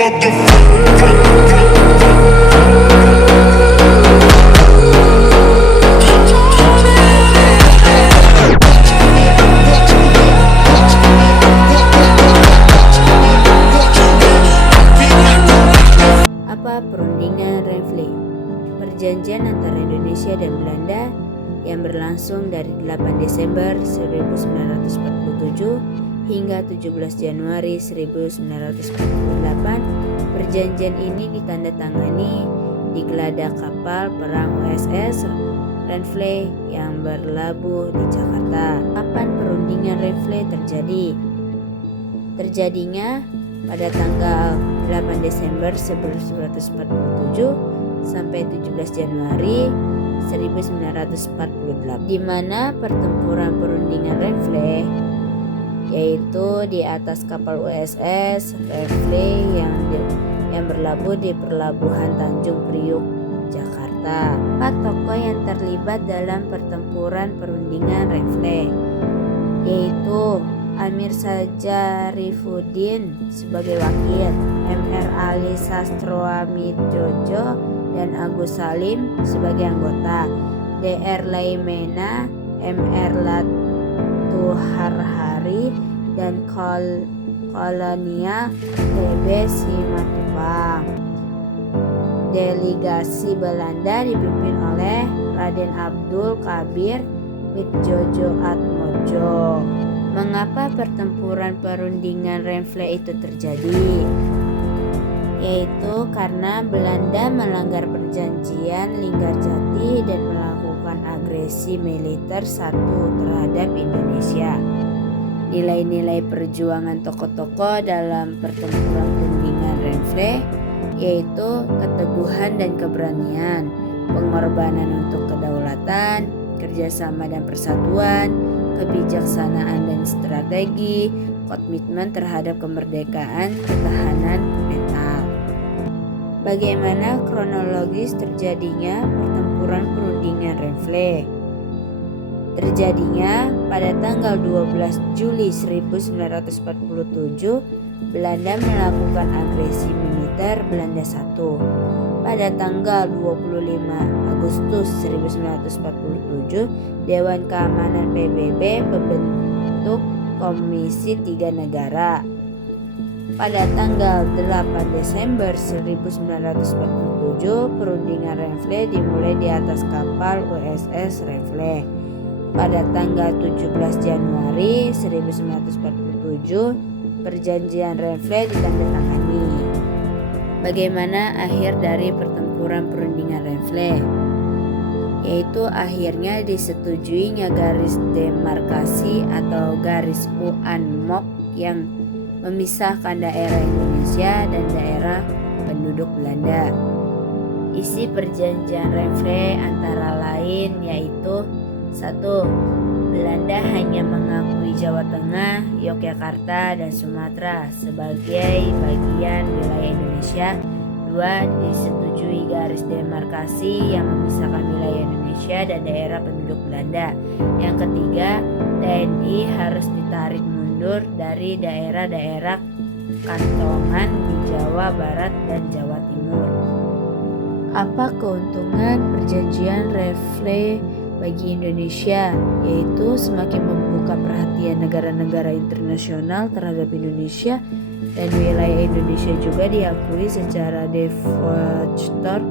Apa perundingan Renvle? Perjanjian antara Indonesia dan Belanda yang berlangsung dari 8 Desember 1947 hingga 17 Januari 1948. Perjanjian ini ditandatangani di geladak kapal perang USS Renvle yang berlabuh di Jakarta. Kapan perundingan Renvle terjadi? Terjadinya pada tanggal 8 Desember 1947 sampai 17 Januari 1948, di mana pertempuran perundingan Renvle yaitu di atas kapal USS Renvle yang berlabuh di pelabuhan Tanjung Priuk, Jakarta. 4 tokoh yang terlibat dalam pertempuran perundingan Renvle yaitu Amir Sajarifuddin sebagai wakil, Mr. Ali Sastroamidjojo dan Agus Salim sebagai anggota, Dr. Laimena, Mr. Latuharhari dan Kolonial TB Simatupang. Delegasi Belanda dipimpin oleh Raden Abdul Kabir Midjojo Atmojo. Mengapa pertempuran perundingan Renvle itu terjadi? Yaitu karena Belanda melanggar perjanjian Linggarjati dan melakukan agresi militer terhadap Indonesia. Nilai-nilai perjuangan tokoh-tokoh dalam pertempuran perundingan Renvle yaitu keteguhan dan keberanian, pengorbanan untuk kedaulatan, kerjasama dan persatuan, kebijaksanaan dan strategi, komitmen terhadap kemerdekaan, ketahanan mental. Bagaimana kronologis terjadinya pertempuran perundingan Renvle? Terjadinya pada tanggal 12 Juli 1947, Belanda melakukan agresi militer Belanda I. Pada tanggal 25 Agustus 1947, Dewan Keamanan PBB membentuk Komisi 3 Negara. Pada tanggal 8 Desember 1947, perundingan Renvle dimulai di atas kapal USS Renvle. Pada tanggal 17 Januari 1947, perjanjian Renvle ditandatangani. Bagaimana akhir dari pertempuran perundingan Renvle? Yaitu akhirnya disetujuinya garis demarkasi atau garis UNMOK yang memisahkan daerah Indonesia dan daerah penduduk Belanda. Isi perjanjian Renvle antara lain yaitu 1. Belanda hanya mengakui Jawa Tengah, Yogyakarta, dan Sumatera sebagai bagian wilayah Indonesia. 2. Disetujui garis demarkasi yang memisahkan wilayah Indonesia dan daerah penduduk Belanda. Yang ketiga, TNI harus ditarik mundur dari daerah-daerah kantongan di Jawa Barat dan Jawa Timur. Apa keuntungan perjanjian Renvle bagi Indonesia? Yaitu semakin membuka perhatian negara-negara internasional terhadap Indonesia, dan wilayah Indonesia juga diakui secara de facto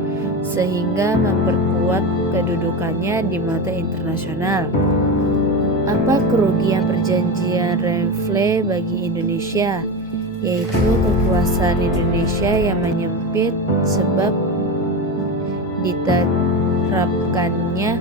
sehingga memperkuat kedudukannya di mata internasional. Apa kerugian perjanjian Renvle bagi Indonesia? Yaitu kekuasaan Indonesia yang menyempit sebab diterapkannya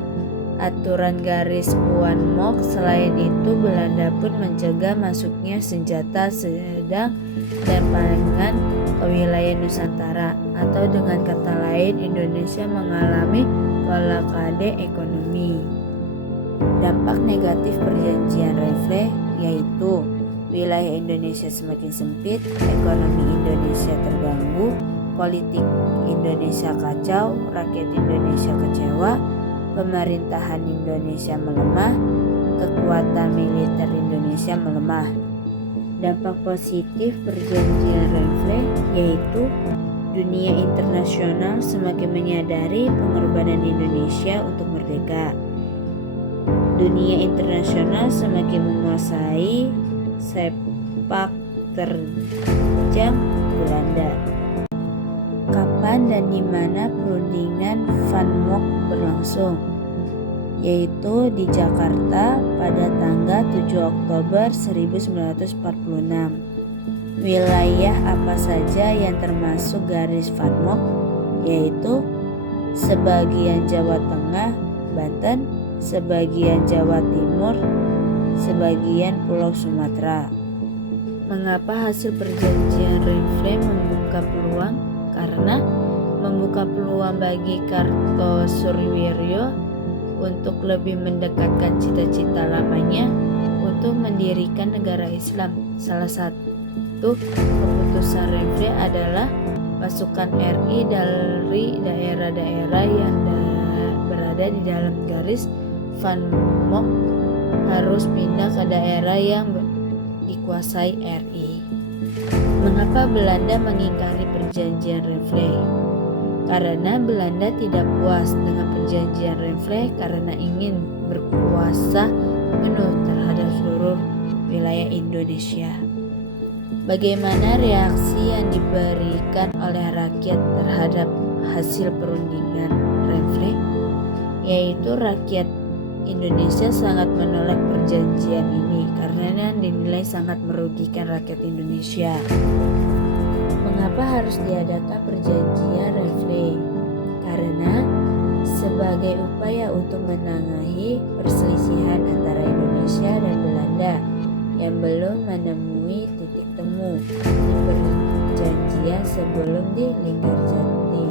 aturan garis UNMOK. Selain itu, Belanda pun mencegah masuknya senjata sedang dan pangan ke wilayah Nusantara, atau dengan kata lain, Indonesia mengalami blokade ekonomi. Dampak negatif perjanjian Renvle yaitu wilayah Indonesia semakin sempit, ekonomi Indonesia terganggu, politik Indonesia kacau, rakyat Indonesia kecewa, pemerintahan Indonesia melemah, kekuatan militer Indonesia melemah. Dampak positif perjanjian Renvle yaitu dunia internasional semakin menyadari pengorbanan Indonesia untuk merdeka. Dunia internasional semakin menguasai sepak terjang Belanda. Kapan dan di mana perundingan Van Mock berlangsung? Yaitu di Jakarta pada tanggal 7 Oktober 1946. Wilayah apa saja yang termasuk garis Van Mock? Yaitu sebagian Jawa Tengah, Banten, sebagian Jawa Timur, sebagian Pulau Sumatera. Mengapa hasil perjanjian Renvle membuka peluang? Karena membuka peluang bagi Kartosurwiryo untuk lebih mendekatkan cita-cita lamanya untuk mendirikan negara Islam. Salah satu keputusan Renvle adalah pasukan RI dari daerah-daerah yang berada di dalam garis Van Mock harus pindah ke daerah yang dikuasai RI. Mengapa Belanda mengingkari perjanjian Renvle? Karena Belanda tidak puas dengan perjanjian Renvle karena ingin berkuasa penuh terhadap seluruh wilayah Indonesia. Bagaimana reaksi yang diberikan oleh rakyat terhadap hasil perundingan Renvle? Yaitu rakyat Indonesia sangat menolak perjanjian ini karena dinilai sangat merugikan rakyat Indonesia. Mengapa harus diadakan perjanjian Renvle? Karena sebagai upaya untuk menengahi perselisihan antara Indonesia dan Belanda yang belum menemui titik temu di perjanjian sebelum di Linggarjati.